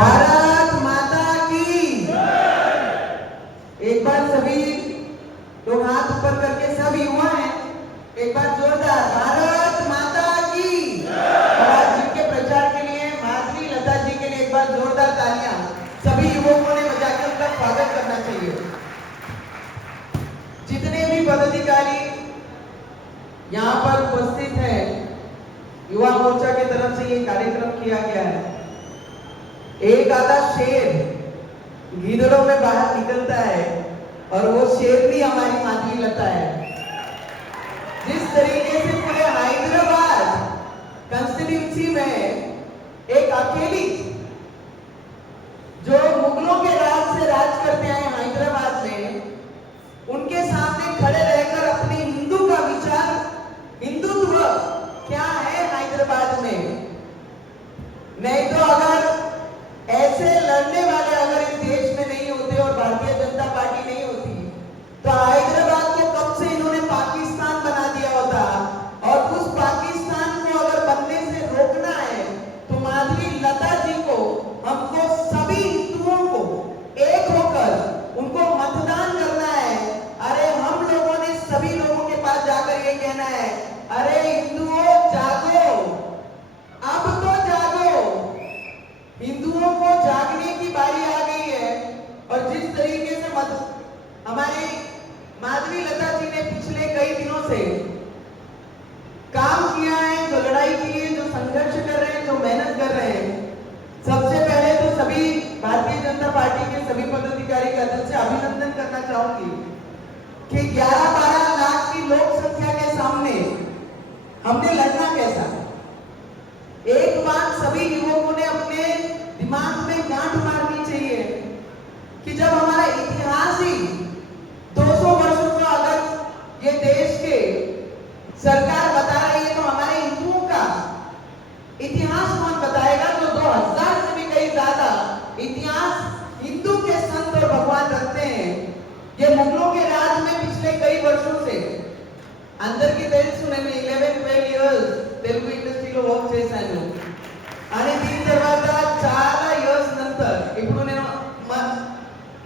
भारत माता की। एक बार सभी लोग हाथ ऊपर करके, सब युवा हैं, एक बार जोरदार भारत माता की। और आज जिनके प्रचार के लिए माधवी लता जी के लिए एक बार जोरदार तालियां सभी युवकों ने बजा के उनका स्वागत करना चाहिए। जितने भी पदाधिकारी यहाँ पर उपस्थित हैं, युवा मोर्चा की तरफ से ये कार्यक्रम किया गया है। एक आधा शेर गीदड़ों में बाहर निकलता है और वो शेर भी हमारी माधवी लता है। जिस तरीके से पूरे हैदराबाद कंस्टिट्यूंसी में एक अकेली जो मुगलों के राज से राज करते आए हैदराबाद में, उनके सामने खड़े रहकर अपने हिंदू का विचार, हिंदुत्व क्या है हैदराबाद में, नहीं तो अगर ऐसे लड़ने वाले अगर इस देश में नहीं होते और भारतीय जनता पार्टी नहीं होती, तो हैदराबाद को कब से इन्होंने पाकिस्तान बना दिया होता। और उस पाकिस्तान को अगर बनने से रोकना है तो माधवी लता जी को, हमको सभी हिंदुओं को एक होकर उनको मतदान करना है। अरे हम लोगों ने सभी लोगों के पास जाकर ये कहना है, अरे हिंदुओं जागो, अब तो जागो, हिंदुओं को जागने की बारी आ गई है। और जिस तरीके से हमारी माधवी लता जी ने पिछले कई दिनों से काम किया है, जो लड़ाई के लिए जो संघर्ष कर रहे हैं, जो मेहनत कर रहे हैं, सबसे पहले तो सभी भारतीय जनता पार्टी के सभी पदाधिकारी का दिल से अभिनंदन करना चाहूंगी कि 11-12 लाख की लोक संख्या के सामने हमने लड़ना कैसा। एक बात सभी युवकों ने अपने दिमाग में गांठ मारनी चाहिए कि जब हमारा इतिहास ही 200 वर्षों का अगर ये देश के सरकार बता रही है, तो हमारे हिंदुओं का इतिहास कौन बताएगा, जो 2000 से भी कई ज्यादा इतिहास हिंदू के संत और भगवान रखते हैं। ये मुगलों के राज में पिछले कई वर्षों से अंदर की తెలుసు, నేను 11-12 years తెలుగు ఇండస్ట్రీలో వర్క్ చేశాను. అని దీని తర్వాత చాలా ఇయర్స్ నంతర్ ఇప్పుడు నేను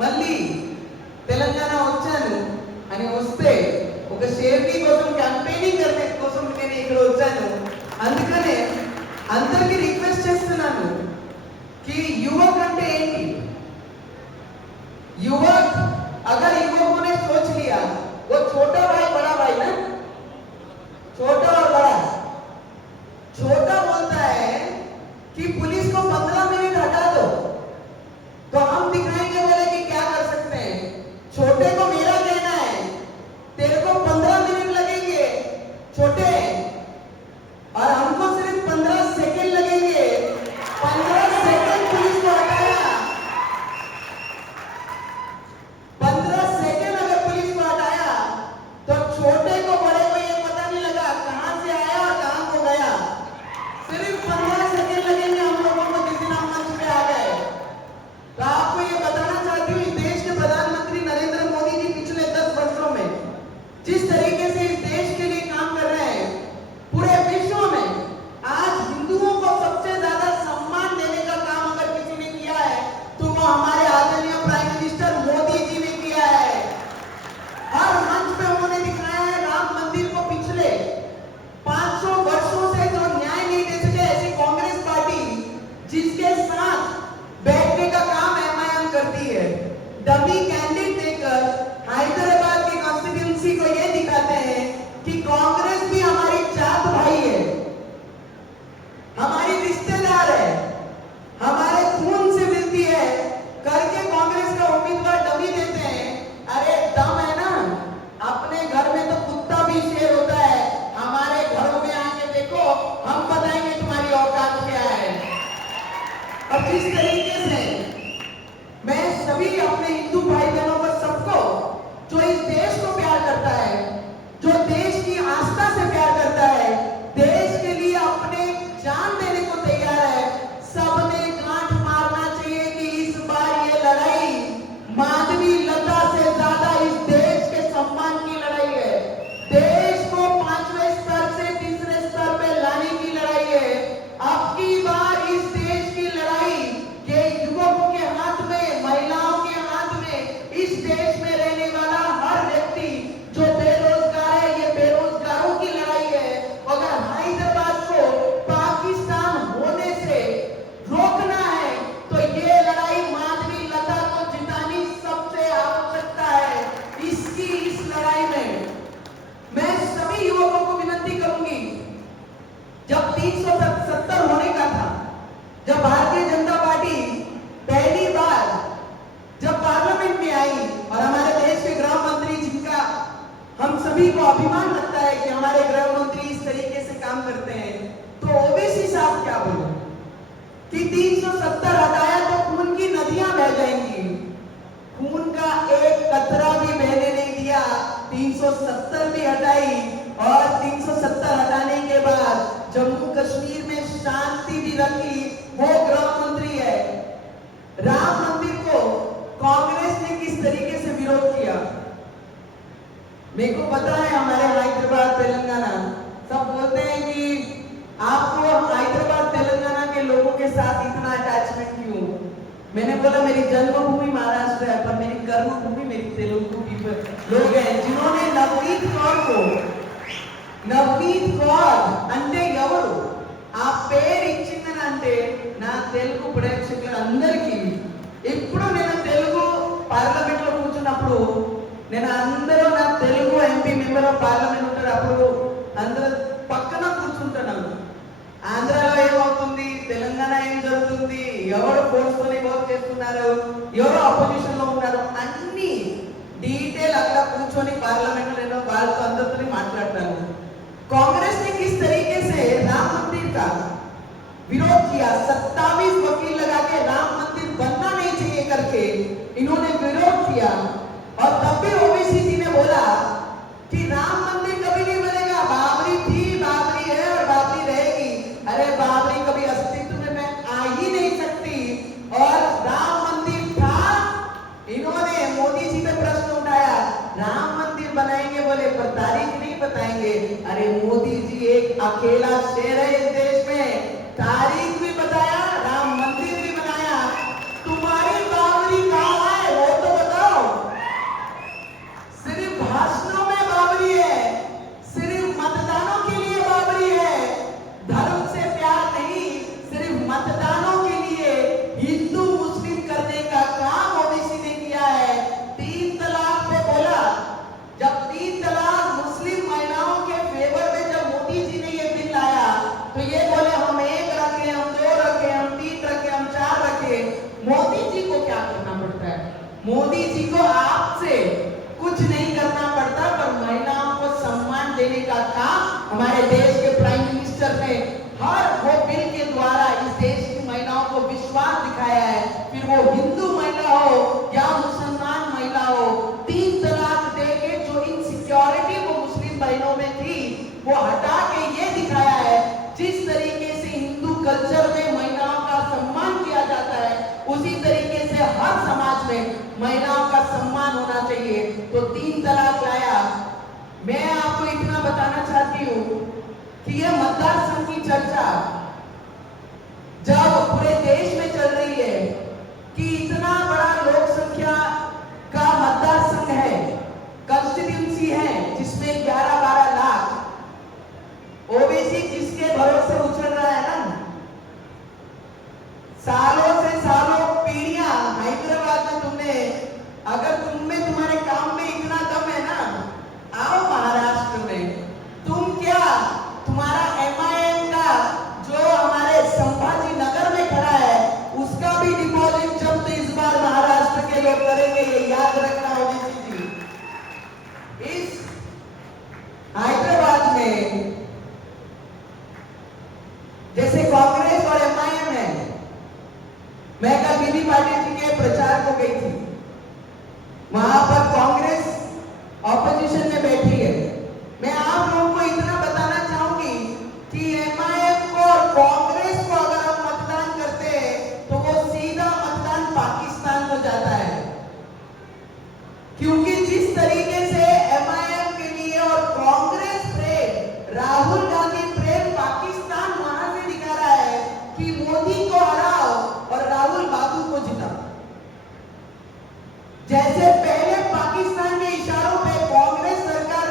మళ్ళీ తెలంగాణ వచ్చాను. అని వస్తే ఒక షేర్కి కోసం క్యాంపెయినింగ్ करने కోసం నేను ఇక్కడ వచ్చాను. అందుకనే అందరికీ రిక్వెస్ట్ చేస్తున్నాను कि युवक అంటే ఏంటి, युवक अगर युवकों ने सोच लिया, वो छोटा भाई बड़ा भाई ना, छोटा और बड़ा, छोटा बोलता है कि पुलिस को 15 मिनट हटा दो, तो हम दिखाएंगे बोले कि क्या कर सकते हैं। छोटे को मेरा कहना है, तेरे को 15 मिनट लगेंगे छोटे, और हमको सिर्फ 15 सेकंड लगेंगे। 15 सेकंड पुलिस को हटाया, 15 सेकंड अगर पुलिस को हटाया तो छोटे को बड़े को ये पता नहीं लगा कहां से आया और कहां को गया। सिर्फ 15 सेकंड लगेंगे हम लोगों को जिस दिन हम मंच पे आ गए। तो आपको ये बताना चाहती हूँ, इस देश के प्रधानमंत्री नरेंद्र मोदी जी पिछले 10 वर्षों में जिस तरीके से इस देश के लिए काम कर रहे हैं, पूरे विश्व में आज हिंदुओं को सबसे ज्यादा सम्मान देने का काम अगर किसी ने किया है तो वो हमारे आदरणीय प्राइम मिनिस्टर मोदी जी ने किया है। हर मंच पे उन्होंने दिखाया है राम मंदिर को पिछले 500 वर्षों से जो न्याय नहीं दे सके, ऐसी कांग्रेस पार्टी जिसके साथ बैठने का काम एमआईएम करती है, डमी कैंडिडेट देकर हैदराबाद की कॉन्स्टिट्यूंसी को ये दिखाते हैं कि कांग्रेस भी हमारी जात भाई है, हमारी रिश्तेदार है, हमारे खून से मिलती है करके कांग्रेस का उम्मीदवार डमी देते हैं। अरे दम है ना, अपने घर में तो कुत्ता भी शेर होता है, हमारे घरों में आके देखो, हम बताएंगे तुम्हारी औकात क्या है। और जिस तरीके से मैं सभी अपने हिंदू भाई बहनों को, सबको जो इस देश को प्यार करता है, जो देश की आस्था से प्यार करता है, देश के लिए अपने जान देने को तैयार है, सबने गांठ मारना चाहिए कि इस बार ये लड़ाई माधवी लता से ज्यादा इस देश के सम्मान की लड़ाई है। देश को 5वें स्तर से 3रे स्तर पे लाने की लड़ाई है। अब की बार इस देश की लड़ाई ये गृह मंत्री इस तरीके से काम करते हैं, तो ओवैसी साहब क्या बोले कि 370 हटाया तो खून की नदियां बह जाएंगी। खून का एक कतरा भी बहने नहीं दिया, 370 भी हटाई, और 370 हटाने के बाद जम्मू कश्मीर में शांति भी रखी, वो गृह मंत्री है। राम मंदिर को कांग्रेस ने किस तरीके से विरोध किया, मेरे को पता है। हमारे हैदराबाद तेलंगाना सब बोलते हैं कि आपको हैदराबाद तेलंगाना के लोगों के साथ इतना अटैचमेंट क्यों। मैंने बोला मेरी जन्मभूमि महाराष्ट्र है, पर मेरी कर्मभूमि मेरी तेलुगु लोग हैं, जिन्होंने नवनीत कौर అంటే ఎవరు ఆ పేరు ఇచ్చిందని అంటే నా తెలుగు ప్రేక్షకులందరికీ ఇప్పుడు నేను తెలుగు పార్లమెంట్ లో కూర్చున్నప్పుడు నేను అందరూ నా Telugu MP member of parliament ఉంటారు, అప్పుడు అందరూ పక్కన కూర్చుంటున్నాను. ఆంధ్రాలో ఏమవుతుంది, తెలంగాణ ఏం జరుగుతుంది, ఎవరు ఫోర్స్తోని వర్క్ చేస్తున్నారు, ఎవరు అపోజిషన్ లో ఉన్నారు, అన్ని డీటెయిల్ అక్కడ కూర్చొని పార్లమెంట్ లో వాళ్ళతో అందరితో మాట్లాడతాను. कांग्रेस ने किस तरीके से राम मंदिर का विरोध किया, 27 वकील लगा के राम मंदिर बनना नहीं चाहिए करके इन्होंने विरोध किया, और तब भी ओवैसी जी ने बोला कि राम मंदिर कभी नहीं बनेगा, बाबरी थी, बाबरी है और बाबरी रहेगी। अरे बाबरी कभी अस्तित्व में आ ही नहीं सकती, और राम मंदिर था। इन्होंने मोदी जी पे प्रश्न उठाया, राम मंदिर बनाएंगे बोले, पर तारीख नहीं बताएंगे। अरे मोदी जी एक अकेला शेर है इस देश में, तारीख भी बताया, राम मंदिर भी बनाया। तुम्हारी बाबरी कहां है वो तो बताओ। सिर्फ भाषणों में बाबरी है, सिर्फ मतदानों के लिए बाबरी है, धर्म से प्यार नहीं, सिर्फ मतदानों के लिए हिंदू मुस्लिम करने का काम ओवैसी ने किया है। 3 तलाक पे बोला, जब 3 तलाक मुस्लिम महिलाओं के फेवर में जब मोदी जी ने ये बिल लाया, तो ये बोले हम 1 रखे, हम 2 रखे, हम 3 रखे, हम 4 रखे। मोदी जी को क्या करना पड़ता है, मोदी जी को आपसे कुछ नहीं करना पड़ता, पर महिलाओं को सम्मान देने का काम हमारे देश के प्राइम मिनिस्टर ने हर वो बिल के द्वारा इस देश की महिलाओं को विश्वास दिखाया है। फिर वो हिंदू महिला हो या मुसलमान महिला हो, 3 तलाक देके जो इनसिक्योरिटी वो मुस्लिम बहनों में थी वो हटा के ये दिखाया है, जिस तरीके से हिंदू कल्चर में महिलाओं का सम्मान किया जाता है, उसी तरीके से हर समाज में महिलाओं का सम्मान होना चाहिए। तो 3 तलाक लाया। मैं आपको इतना बताना चाहती हूँ कि यह मतदार संघ की चर्चा जब पूरे देश में चल रही है कि इतना बड़ा लोक संख्या का मतदार संघ है, कॉन्स्टिट्यूंसी है, जिसमें 11-12 लाख, ओवैसी जिसके भरोसे उछल रहा है ना, सालों से सालों पीढ़ियां हैदराबाद में तुमने, अगर तुम में तुम्हारे काम में इतना दम है ना, आओ महाराष्ट्र में। तुम क्या, तुम्हारा MIM का जो हमारे संभाजी नगर में खड़ा है, उसका भी डिपॉजिट जब्त इस बार महाराष्ट्र के लोग करेंगे, ये याद रखना ओवैसी जी। इस हैदराबाद में जैसे कांग्रेस और MIM है, मैं कल बीबी पाटिल जी के प्रचार को गई थी, वहां पर कांग्रेस ऑपोजिशन में बैठी है। मैं आप लोगों को इतना बताना चाहूंगी कि MIM को और कांग्रेस को अगर हम मतदान करते हैं तो वो सीधा मतदान पाकिस्तान को जाता है, क्योंकि जिस तरीके से MIM के लिए और कांग्रेस प्रेम, राहुल गांधी प्रेम पाकिस्तान वहां से दिखा रहा है कि मोदी को हराओ और राहुल बाबू को जिताओ। जैसे पहले पाकिस्तान के इशारों पे कांग्रेस सरकार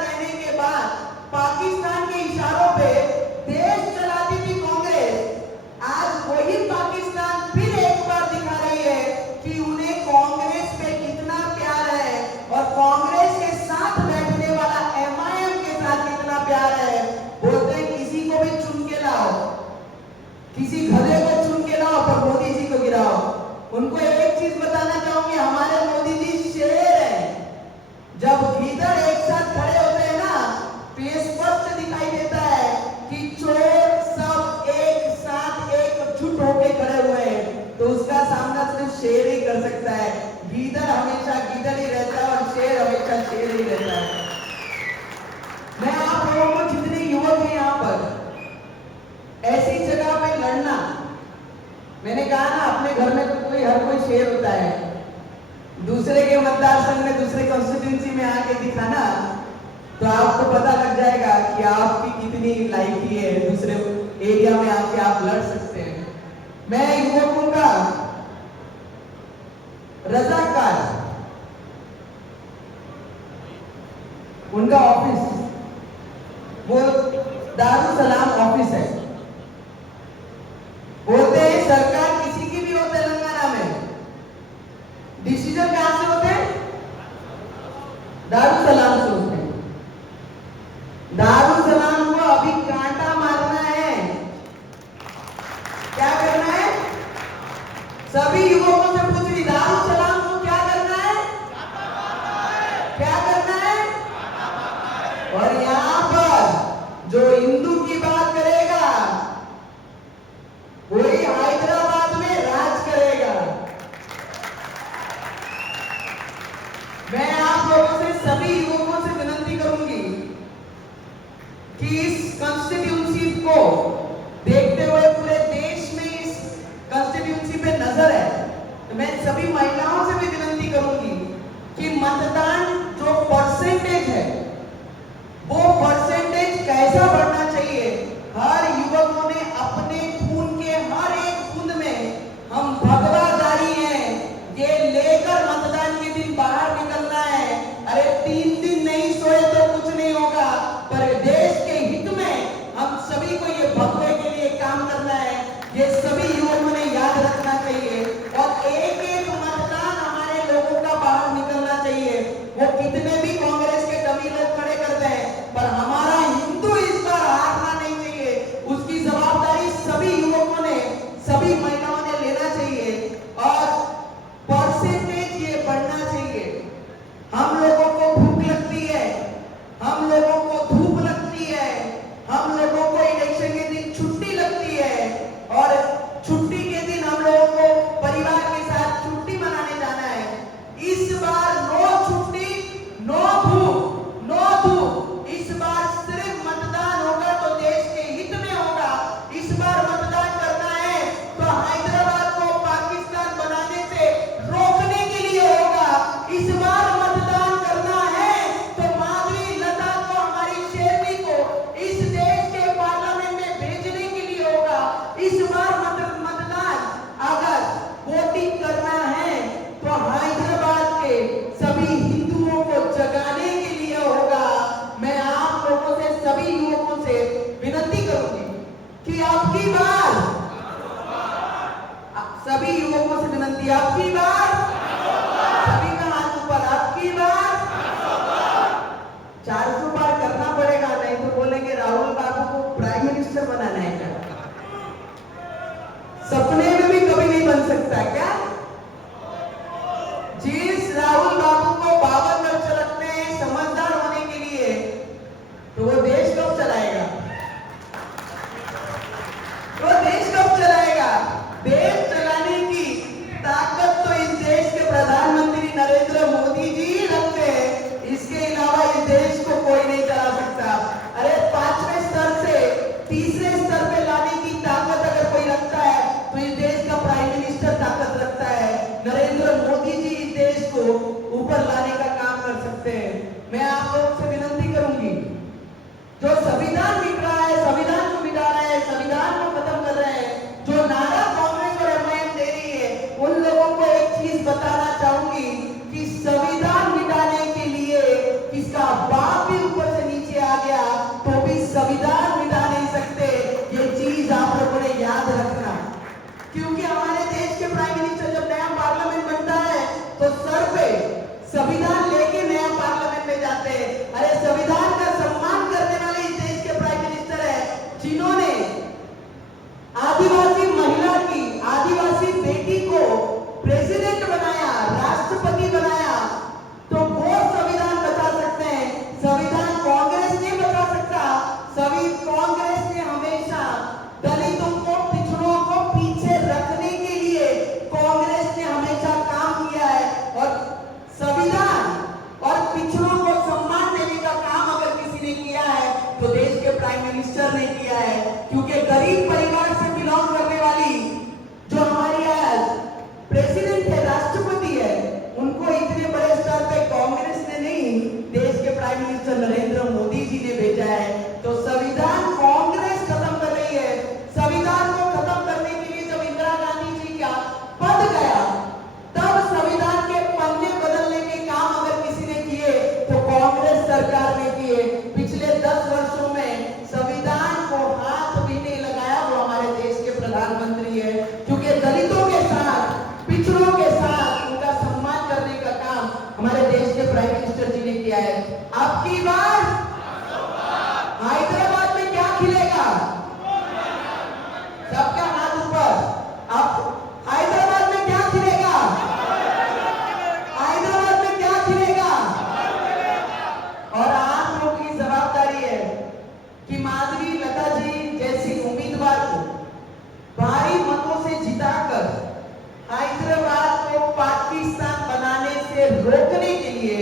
तो उसका सामना सिर्फ शेर ही कर सकता है। गीदड़ हमेशा गीदड़ ही रहता है और शेर हमेशा शेर ही रहता है। मैं आप लोगों को जितने युवक हैं यहाँ पर ऐसी जगह पे लड़ना, मैंने कहा ना अपने घर में तो हर कोई शेर होता है, दूसरे के मतदार संघ में दूसरे कॉन्स्टिट्यूंसी में आके दिखाना तो आपको पता लग जाएगा कि आपकी कितनी लायकी है, दूसरे एरिया में आके आप लड़ सकते हैं। मैं युवकों का रजाकार, उनका ऑफिस वो दारुल सलाम ऑफिस है। बोलते हैं सरकार किसी की भी हो तेलंगाना में, डिसीजन कहां से होते हैं? दारुल सलाम से होते हैं। दारुल सलाम को अभी कांटा मारना है। क्या करना है? सभी युवकों से पूछ रही, दारुल सलाम को क्या करना है? क्या करना है? और यहां पर जो हिंदू की बात करेगा वही हैदराबाद में राज करेगा। मैं आप लोगों से, सभी युवकों से विनती करूंगी कि इस कॉन्स्टिट्यूंसी को देखते हुए पूरे देश में इस कॉन्स्टिट्यूंसी पे नजर है, तो मैं सभी महिलाओं से भी विनती करूंगी कि मतदान जो परसेंटेज है वो परसेंटेज कैसा बढ़ना चाहिए। हर युवकों ने अपने खून के हर एक बूंद में हम भगवा जारी हैं, ये लेकर मतदान के दिन बाहर निकलना है। अरे 3 दिन नहीं सोए तो कुछ नहीं होगा, पर देश के हित में हम सभी को ये भगवे के लिए काम करना है, ये सभी युवकों ने याद रखना चाहिए। और एक एक मतदान हमारे लोगों का बाहर निकलना चाहिए। वो कितने भी कांग्रेस के डमी लोग खड़े करते हैं, पर हमारा हिंदू इस बार हारना नहीं चाहिए। उसकी जवाबदारी सभी युवकों ने, सभी महिलाओं ने लेना चाहिए और परसेंटेज ये बढ़ना चाहिए। हम लोगों को भूख लगती है, हम लोगों को धूप लगती है, हम लोगों को इलेक्शन के दिन छुट्टी लगती है और छुट्टी के दिन हम लोगों को परिवार के साथ छुट्टी मनाने जाना है। इस बार नो छुट्टी, नो भूख, नो धूप। इस बार सिर्फ मतदान होगा तो देश के हित में होगा। इस बार मतदान करना है तो हैदराबाद को पाकिस्तान बनाने से रोकने के लिए होगा। इस बार मतदान करना है तो माधवी लता को, हमारी शेरनी को इस देश के पार्लियामेंट में भेजने के लिए होगा। इस बार मतदान अगर वोटिंग करना है तो हैदराबाद के सभी हिंदुओं को जगाने के लिए होगा। मैं आप लोगों से, सभी युवकों से विनती करूंगी कि आपकी बार, सभी युवकों से विनती, आपकी बार, सभी का हाथ ऊपर, आपकी बार 400 बार करना पड़ेगा, नहीं तो बोलेंगे राहुल बाबू को प्राइम मिनिस्टर बनाना है क्या? सपने में भी कभी नहीं बन सकता क्या? जिस राहुल बाबू को 52 वर्ष लगते हैं समझदार होने के लिए, तो वो देश कब चलाएगा? वो देश कब चलाएगा? देश चलाने की ताकत तो इस देश के प्रधानमंत्री नरेंद्र मोदी जी रखते हैं। इसके अलावा इस देश को कोई नहीं चला सकता। अरे 5वें स्तर से 3रे स्तर पे लाने की ताकत अगर कोई रखता है तो इस देश का प्राइम मिनिस्टर ताकत रखता है। नरेंद्र मोदी जी इस देश को ऊपर लाने का काम कर सकते हैं। मैं आप लोग से विनती करूंगी, जो संविधान मिट रहा है, संविधान को मिटा रहे हैं, संविधान को खत्म कर रहे हैं, जो नारा कांग्रेस और एमआईएम दे रही है, उन लोगों को एक चीज बताना चाहूंगी कि संविधान मिटाने के लिए किसका बाप भी ऊपर से नीचे आ गया तो भी संविधान मिटा नहीं सकते। ये चीज आप लोगों ने याद रखना, क्योंकि हमारे देश के प्राइम मिनिस्टर जब नया पार्लियामेंट बनता है तो सर पे संविधान लेके नया पार्लियामेंट में जाते हैं। अरे संविधान का सम्मान करने वाले इस देश के प्राइम मिनिस्टर है, जिन्होंने आदिवासी महिला की, आदिवासी बेटी को प्रेसिडेंट बनाया, राष्ट्रपति बनाया, तो वो संविधान बचा सकते हैं। संविधान कांग्रेस नहीं बचा सकता। कांग्रेस ने हमेशा दलितों को, पिछड़ों को पीछे रखने के लिए आपकी बार हैदराबाद में क्या खिलेगा? सबका हाथ ऊपर। अब हैदराबाद में क्या खिलेगा? हैदराबाद में क्या खिलेगा? और आप लोगों की जवाबदारी है कि माधवी लता जी जैसी उम्मीदवार को भारी मतों से जिताकर हैदराबाद को पाकिस्तान बनाने से रोकने के लिए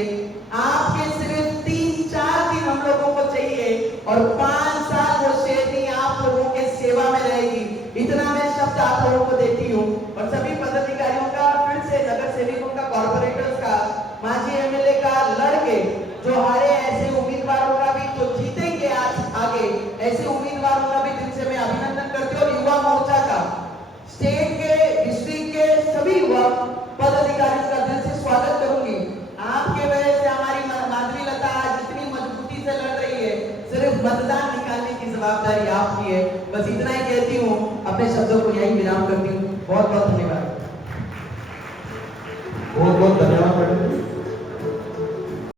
आपके सिर्फ 3-4 दिन हम लोगों को चाहिए और 5 साल वो शेरनी आप लोगों के सेवा में रहेगी। इतना मैं शब्द आप लोगों को देती हूँ और सभी पदाधिकारियों का, फिर से नगर सेवकों का, कॉर्पोरेटर्स का, माजी एमएलए का लड़के जो हारे ऐसे उम्मीदवारों का भी जो जीतेंगे आज आगे, ऐसे उम्मीदवारों का भी दिल से मैं अभिनंदन करती हूँ। और युवा मोर्चा का, स्टेट के, डिस्ट्रिक्ट के सभी युवा पदाधिकारियों का दिल से स्वागत करूंगी। आपके वजह से हमारी माधवी लता आज इतनी मजबूती से लड़ रही है। सिर्फ मतदान निकालने की जवाबदारी आपकी है। बस इतना ही कहती हूँ, अपने शब्दों को यहीं विराम करती हूँ। बहुत बहुत धन्यवाद। बहुत बहुत